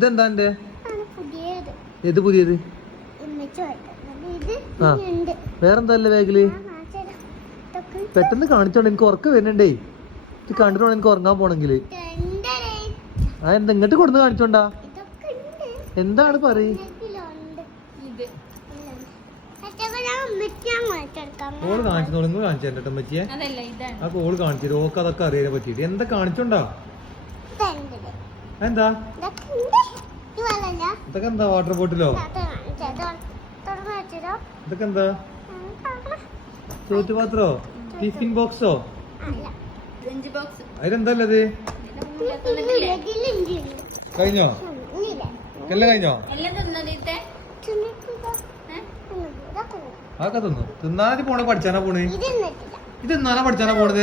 ഇതെന്താ എന്റെ ഏത് പുതിയത്? ആ വേറെന്താ അല്ലേ ബാഗില്? പെട്ടെന്ന് കാണിച്ചോണ്ട് എനിക്ക് ഉറക്കം വരുന്നുണ്ടേ. കണ്ടിട്ട് എനിക്ക് ഉറങ്ങാൻ പോണെങ്കില്. ആ എന്താ ഇങ്ങോട്ട് കൊടുന്ന് കാണിച്ചോണ്ടാ? എന്താണ് പറയ്? ഓള് കാണിച്ചു നിങ്ങൾ കാണിച്ചു തരട്ടെ അമ്മച്ചിയെ. അപ്പൊ ഓള് കാണിച്ചത് ഓക്ക് അതൊക്കെ അറിയാനെ പറ്റിട്ട് എന്താ കാണിച്ചോണ്ടാ? എന്താ ഇതൊക്കെ എന്താ? വാട്ടർ ബോട്ടിലോ? ഇതൊക്കെ എന്താ? ചോറ്റ് പാത്രോ? ടിഫിൻ ബോക്സോ? അതിലെന്തല്ലത്? കഴിഞ്ഞോ? എല്ലാം കഴിഞ്ഞോ? അതൊക്കെ തിന്നു. തിന്നാതി പോണേ പഠിച്ചാനാ പോണേ? ഇത് തിന്നാനാ പഠിച്ചാനാ പോണത്?